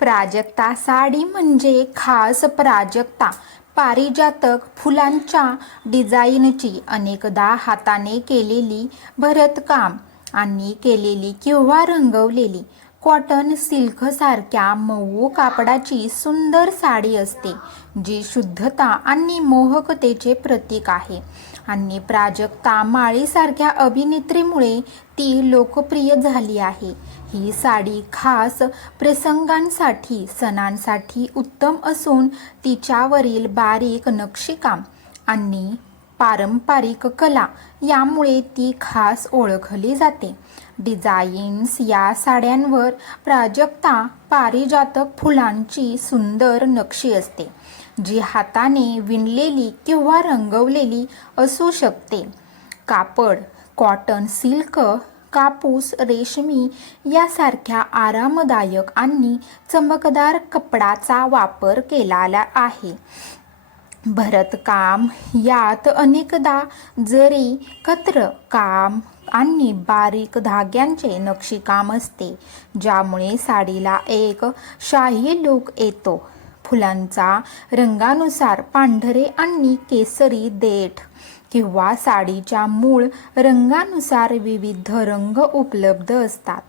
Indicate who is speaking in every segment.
Speaker 1: प्राजक्ता साडी म्हणजे खास प्राजक्ता. पारिजातक फुलांच्या डिझाईनची अनेकदा हाताने केलेली भरतकाम आणि केलेली किंवा रंगवलेली कॉटन सिल्क सारख्या मऊ कापडाची सुंदर साडी असते जी शुद्धता आणि मोहकतेचे प्रतीक आहे. आणि प्राजक्ता माळीसारख्या अभिनेत्रीमुळे ती लोकप्रिय झाली आहे. ही साडी खास प्रसंगांसाठी सणांसाठी उत्तम असून तिच्यावरील बारीक नक्षीकाम आणि पारंपरिक कला यामुळे ती खास ओळखली जाते. डिझाईन्स या साड्यांवर प्राजक्ता पारिजातक फुलांची सुंदर नक्षी असते. जी हाताने विणलेली किंवा रंगवलेली असू शकते. कापड कॉटन सिल्क कापूस रेशमी यासारख्या आरामदायक आणि चमकदार कपडाचा वापर केलेला आहे. भरतकाम यात अनेकदा जरी कत्र काम आणि बारीक धाग्यांचे नक्षीकाम असते ज्यामुळे साडीला एक शाही लूक येतो. फुलांचा रंगानुसार पांढरे आणि केसरी देठ किंवा साडीच्या मूळ रंगानुसार विविध रंग उपलब्ध असतात.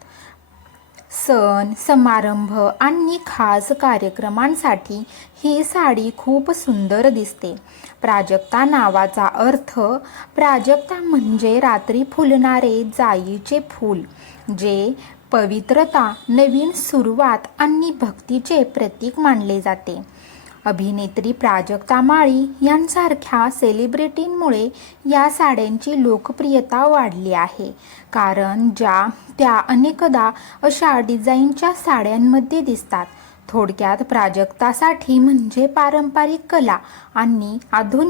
Speaker 1: सण समारंभ आणि खास कार्यक्रमांसाठी ही साडी खूप सुंदर दिसते. प्राजक्ता नावाचा अर्थ प्राजक्ता म्हणजे रात्री फुलणारे जाईचे फूल जे पवित्रता नवीन सुरुवात आणि भक्तीचे प्रतीक मानले जाते. अभिनेत्री प्राजक्ता माळी यांसारख्या सेलिब्रिटींमुळे या साड्यांची लोकप्रियता वाढली आहे. कारण ज्या त्या अनेकदा अशा डिझाईनच्या साड्यांमध्ये दिसतात. थोडक्यात प्राजक्तासाठी म्हणजे पारंपरिक कला आणि आधुनिक